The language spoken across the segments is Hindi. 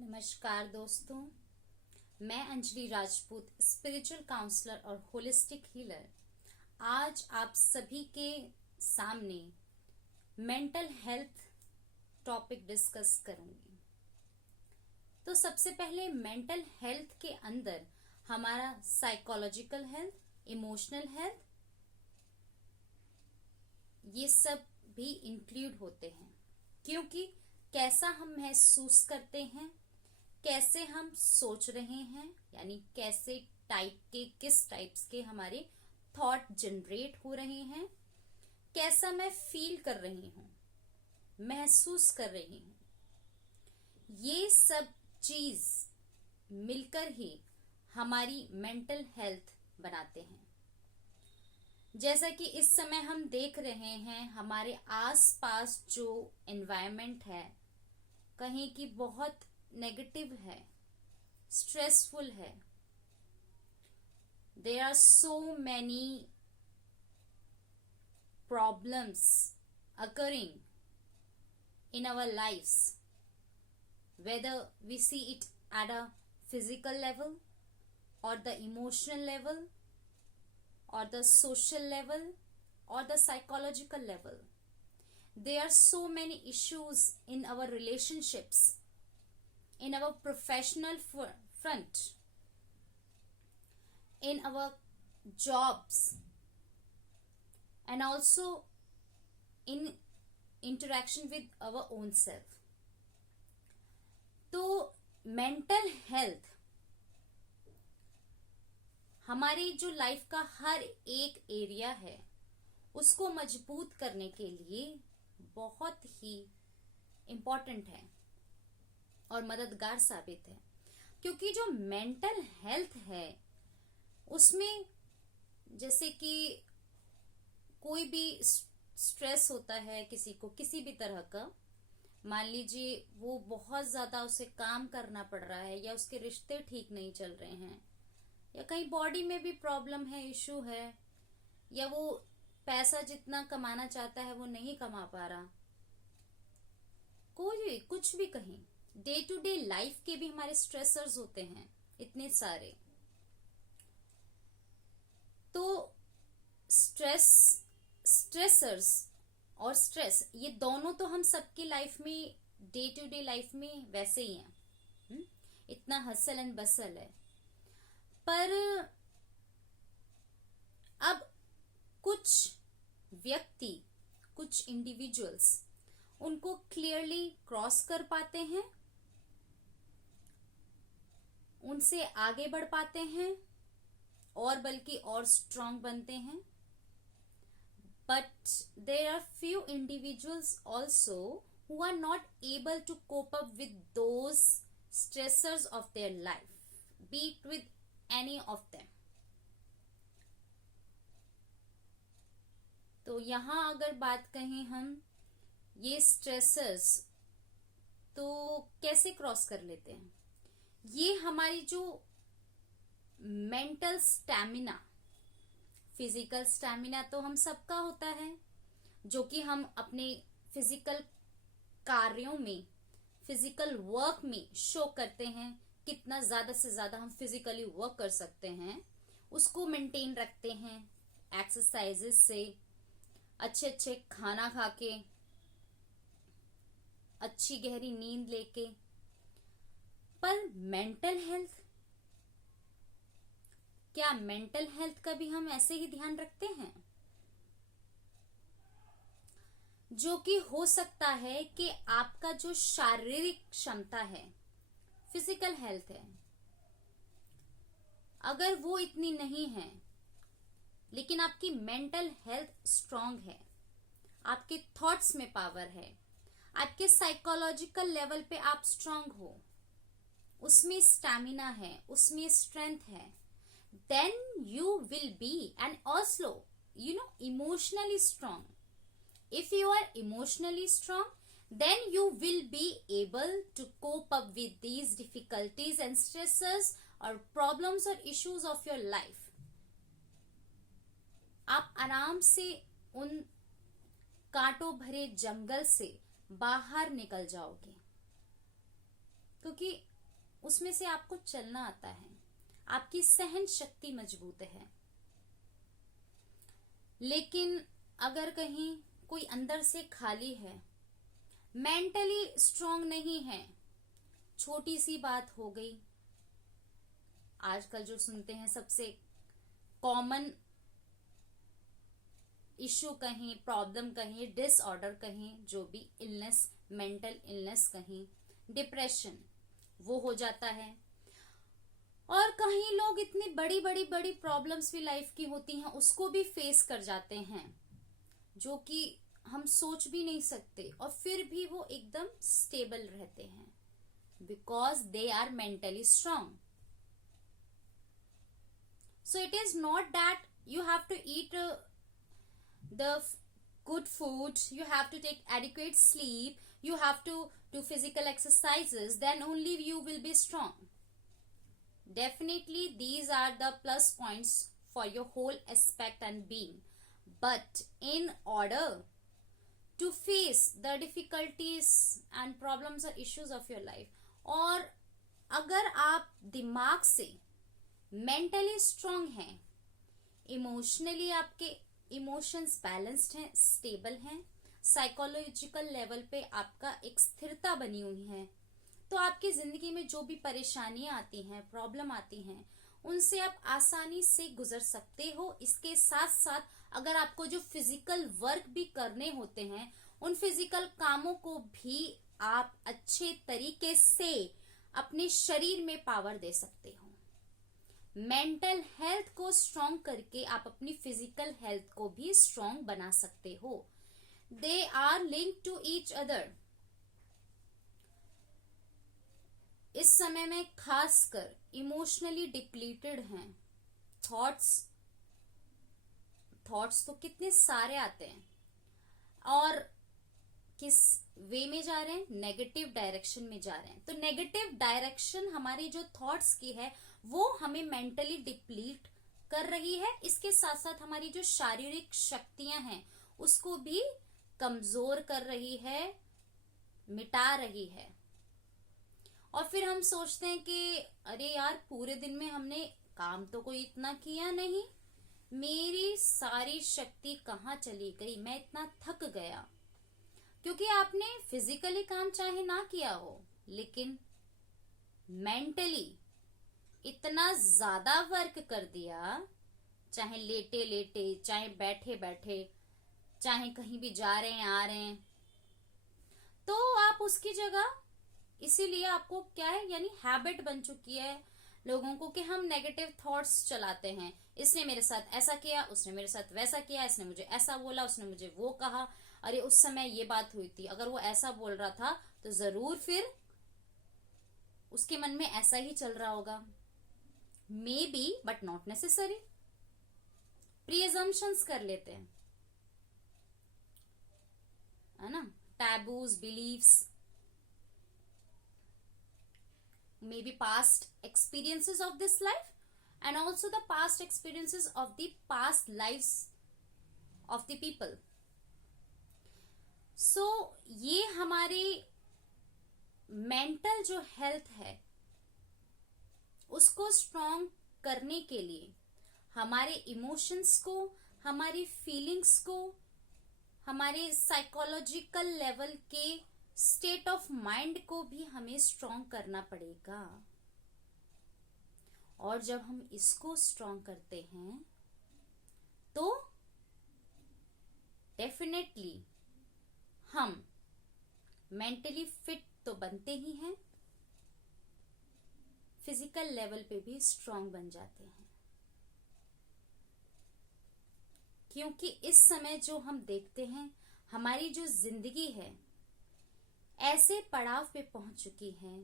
नमस्कार दोस्तों, मैं अंजलि राजपूत, स्पिरिचुअल काउंसलर और होलिस्टिक हीलर, आज आप सभी के सामने मेंटल हेल्थ टॉपिक डिस्कस करूंगी। तो सबसे पहले मेंटल हेल्थ के अंदर हमारा साइकोलॉजिकल हेल्थ, इमोशनल हेल्थ, ये सब भी इंक्लूड होते हैं, क्योंकि कैसा हम महसूस करते हैं, कैसे हम सोच रहे हैं, यानी कैसे किस टाइप्स के हमारे थॉट जनरेट हो रहे हैं, कैसा मैं फील कर रही हूं, महसूस कर रही हूं, ये सब चीज मिलकर ही हमारी मेंटल हेल्थ बनाते हैं। जैसा कि इस समय हम देख रहे हैं, हमारे आसपास जो एनवायरनमेंट है कहीं की बहुत नेगेटिव है, स्ट्रेसफुल है। There are so many problems occurring in our lives, whether we see it at a physical level or the emotional level or the social level or the psychological level. There are so many issues in our relationships, in our professional front, in our jobs, and also in interaction with our own self. तो मेंटल हेल्थ हमारी जो लाइफ का हर एक एरिया है उसको मजबूत करने के लिए बहुत ही इम्पोर्टेंट है और मददगार साबित है। क्योंकि जो मेंटल हेल्थ है उसमें जैसे कि कोई भी स्ट्रेस होता है, किसी को किसी भी तरह का, मान लीजिए वो बहुत ज्यादा उसे काम करना पड़ रहा है, या उसके रिश्ते ठीक नहीं चल रहे हैं, या कहीं बॉडी में भी प्रॉब्लम है, इशू है, या वो पैसा जितना कमाना चाहता है वो नहीं कमा पा रहा, कोई भी कुछ भी, कहीं डे टू डे लाइफ के भी हमारे स्ट्रेसर्स होते हैं इतने सारे। तो स्ट्रेसर्स और स्ट्रेस, ये दोनों तो हम सबकी लाइफ में, डे टू डे लाइफ में वैसे ही हैं। इतना हसल एंड बसल है, पर अब कुछ व्यक्ति, कुछ इंडिविजुअल्स उनको क्लियरली क्रॉस कर पाते हैं, उनसे आगे बढ़ पाते हैं और बल्कि और स्ट्रांग बनते हैं। But there are few individuals also who are not able to cope up with those stressors of their life, be it with any of them. तो यहाँ अगर बात कहें हम, ये स्ट्रेसर्स तो कैसे क्रॉस कर लेते हैं? ये हमारी जो मेंटल स्टैमिना, फिजिकल स्टैमिना तो हम सबका होता है, जो कि हम अपने फिजिकल कार्यों में, फिजिकल वर्क में शो करते हैं, कितना ज्यादा से ज्यादा हम फिजिकली वर्क कर सकते हैं उसको मेंटेन रखते हैं एक्सरसाइजेस से, अच्छे अच्छे खाना खा के, अच्छी गहरी नींद लेके। पर मेंटल हेल्थ, क्या मेंटल हेल्थ का भी हम ऐसे ही ध्यान रखते हैं? जो कि हो सकता है कि आपका जो शारीरिक क्षमता है, फिजिकल हेल्थ है, अगर वो इतनी नहीं है, लेकिन आपकी मेंटल हेल्थ स्ट्रांग है, आपके थॉट्स में पावर है, आपके साइकोलॉजिकल लेवल पे आप स्ट्रांग हो, उसमें स्टैमिना है, उसमें स्ट्रेंथ है, then you will be and also emotionally strong. If you are emotionally strong, then you will be able to cope up with these difficulties and stresses or problems or issues of your life. आप आराम से उन कांटों भरे जंगल से बाहर निकल जाओगे, क्योंकि उसमें से आपको चलना आता है, आपकी सहन शक्ति मजबूत है। लेकिन अगर कहीं कोई अंदर से खाली है, मेंटली स्ट्रांग नहीं है, छोटी सी बात हो गई, आजकल जो सुनते हैं सबसे कॉमन इश्यू कहें, प्रॉब्लम कहें, डिसऑर्डर कहें, जो भी इलनेस, मेंटल इलनेस कहें, डिप्रेशन, वो हो जाता है। और कहीं लोग इतनी बड़ी बड़ी बड़ी प्रॉब्लम्स भी लाइफ की होती हैं उसको भी फेस कर जाते हैं, जो कि हम सोच भी नहीं सकते, और फिर भी वो एकदम स्टेबल रहते हैं, because they are mentally strong. So it is not that you have to eat the good food, you have to take adequate sleep, you have to do physical exercises, then only you will be strong. Definitely these are the plus points for your whole aspect and being, but in order to face the difficulties and problems or issues of your life, और अगर आप दिमाग से मेंटली स्ट्रांग हैं, इमोशनली आपके इमोशंस बैलेंस्ड हैं, स्टेबल हैं, साइकोलॉजिकल लेवल पे आपका एक स्थिरता बनी हुई है, तो आपकी जिंदगी में जो भी परेशानियां आती हैं, प्रॉब्लम आती हैं, उनसे आप आसानी से गुजर सकते हो। इसके साथ साथ अगर आपको जो फिजिकल वर्क भी करने होते हैं, उन फिजिकल कामों को भी आप अच्छे तरीके से अपने शरीर में पावर दे सकते हो। मेंटल हेल्थ को स्ट्रॉन्ग करके आप अपनी फिजिकल हेल्थ को भी स्ट्रॉन्ग बना सकते हो। They are linked to each other. इस समय में खासकर इमोशनली डिप्लीटेड हैं, थॉट्स तो कितने सारे आते हैं, और किस वे में जा रहे हैं, नेगेटिव डायरेक्शन में जा रहे हैं। तो नेगेटिव डायरेक्शन हमारी जो थॉट्स की है वो हमें मेंटली डिप्लीट कर रही है, इसके साथ साथ हमारी जो शारीरिक शक्तियां हैं उसको भी कमजोर कर रही है, मिटा रही है। और फिर हम सोचते हैं कि अरे यार, पूरे दिन में हमने काम तो कोई इतना किया नहीं, मेरी सारी शक्ति कहाँ चली गई, मैं इतना थक गया। क्योंकि आपने फिजिकली काम चाहे ना किया हो, लेकिन मेंटली इतना ज्यादा वर्क कर दिया, चाहे लेटे लेटे, चाहे बैठे बैठे, चाहे कहीं भी जा रहे हैं आ रहे हैं, तो आप उसकी जगह, इसीलिए आपको क्या है, यानी हैबिट बन चुकी है लोगों को कि हम नेगेटिव थॉट्स चलाते हैं। इसने मेरे साथ ऐसा किया, उसने मेरे साथ वैसा किया, इसने मुझे ऐसा बोला, उसने मुझे वो कहा, अरे उस समय ये बात हुई थी, अगर वो ऐसा बोल रहा था तो जरूर फिर उसके मन में ऐसा ही चल रहा होगा। Maybe but not necessary. Preassumptions कर लेते हैं, है ना, taboos, beliefs, maybe past experiences of this life and also the past experiences of the past lives of the people. So ये हमारी मेंटल जो हेल्थ है उसको स्ट्रॉन्ग करने के लिए हमारे इमोशंस को, हमारी फीलिंग्स को, हमारे साइकोलॉजिकल लेवल के स्टेट ऑफ माइंड को भी हमें स्ट्रॉन्ग करना पड़ेगा। और जब हम इसको स्ट्रॉन्ग करते हैं तो डेफिनेटली हम मेंटली फिट तो बनते ही हैं, फिजिकल लेवल पे भी स्ट्रॉन्ग बन जाते हैं। क्योंकि इस समय जो हम देखते हैं, हमारी जो जिंदगी है ऐसे पड़ाव पे पहुंच चुकी है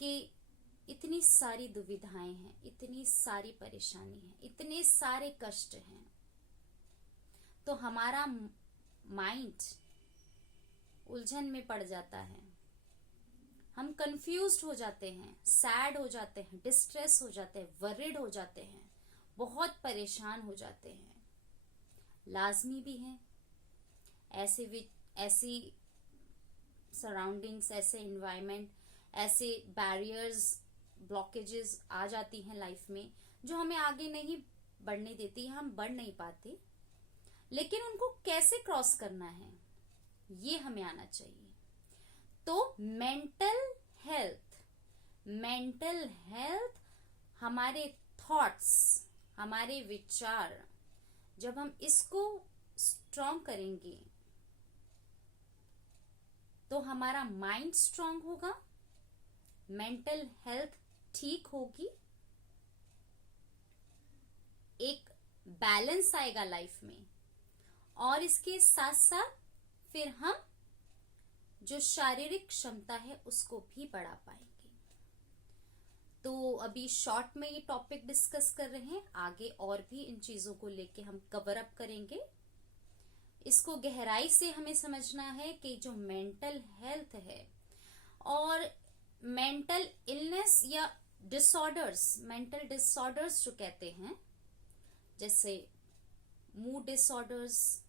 कि इतनी सारी दुविधाएं हैं, इतनी सारी परेशानी है, इतने सारे कष्ट हैं, तो हमारा माइंड उलझन में पड़ जाता है, हम कंफ्यूज्ड हो जाते हैं, सैड हो जाते हैं, डिस्ट्रेस हो जाते हैं, वरिड हो जाते हैं, बहुत परेशान हो जाते हैं। लाजमी भी है ऐसी सराउंडिंग्स, ऐसे इन्वायरमेंट, ऐसे बैरियर्स, ब्लॉकेजेस आ जाती हैं लाइफ में जो हमें आगे नहीं बढ़ने देती, हम बढ़ नहीं पाते, लेकिन उनको कैसे क्रॉस करना है ये हमें आना चाहिए। तो मेंटल हेल्थ हमारे थॉट्स, हमारे विचार, जब हम इसको स्ट्रॉन्ग करेंगे तो हमारा माइंड स्ट्रॉन्ग होगा, मेंटल हेल्थ ठीक होगी, एक बैलेंस आएगा लाइफ में, और इसके साथ साथ फिर हम जो शारीरिक क्षमता है उसको भी बढ़ा पाएंगे। तो अभी शॉर्ट में ये टॉपिक डिस्कस कर रहे हैं, आगे और भी इन चीजों को लेके हम कवर अप करेंगे। इसको गहराई से हमें समझना है कि जो मेंटल हेल्थ है और मेंटल इलनेस या डिसऑर्डर्स, मेंटल डिसऑर्डर्स जो कहते हैं, जैसे मूड डिसऑर्डर्स,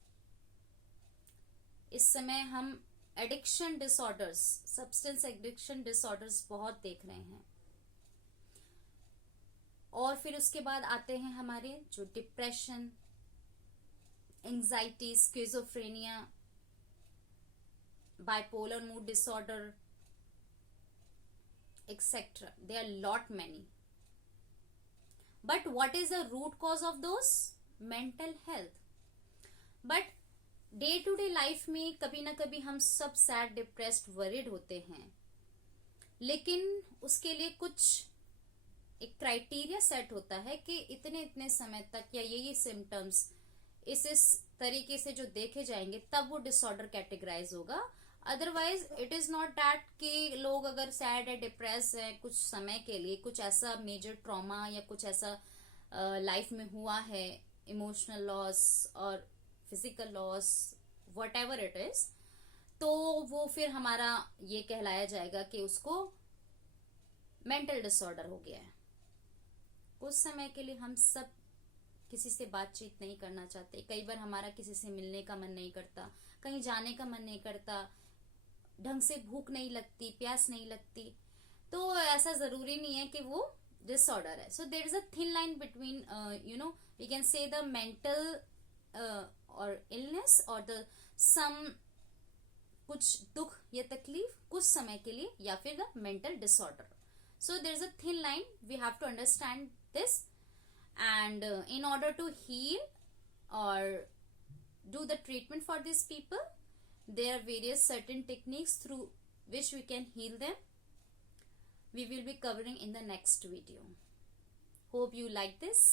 इस समय हम addiction disorders, substance addiction disorders बहुत देख रहे हैं, और फिर उसके बाद आते हैं हमारे जो depression, anxiety, schizophrenia, bipolar mood disorder, etc. There are lot many. But what is the root cause of those? Mental health. But day to day life में कभी ना कभी हम सब सैड, डिप्रेस्ड, वरीड होते हैं, लेकिन उसके लिए कुछ एक क्राइटेरिया सेट होता है कि इतने इतने समय तक या ये सिम्टम्स इस तरीके से जो देखे जाएंगे तब वो डिसऑर्डर कैटेगराइज होगा। Otherwise it is not that कि लोग अगर सैड है, डिप्रेस है कुछ समय के लिए, कुछ ऐसा मेजर ट्रॉमा या कुछ ऐसा लाइफ में हुआ है, इमोशनल लॉस और physical loss, whatever it is, तो वो फिर हमारा ये कहलाया जाएगा कि उसको मेंटल डिसऑर्डर हो गया है। कुछ समय के लिए हम सब किसी से बातचीत नहीं करना चाहते, कई बार हमारा किसी से मिलने का मन नहीं करता, कहीं जाने का मन नहीं करता, ढंग से भूख नहीं लगती, प्यास नहीं लगती, तो ऐसा जरूरी नहीं है कि वो डिसऑर्डर है। So there is a thin line between we can say the mental और इलनेस और द सम, कुछ दुख या तकलीफ कुछ समय के लिए, या फिर the mental disorder. So there is a thin line, we have to understand this, and in order to heal or do the treatment for these people, there are various certain techniques through which we can heal them. We will be covering in the next video. Hope you like this.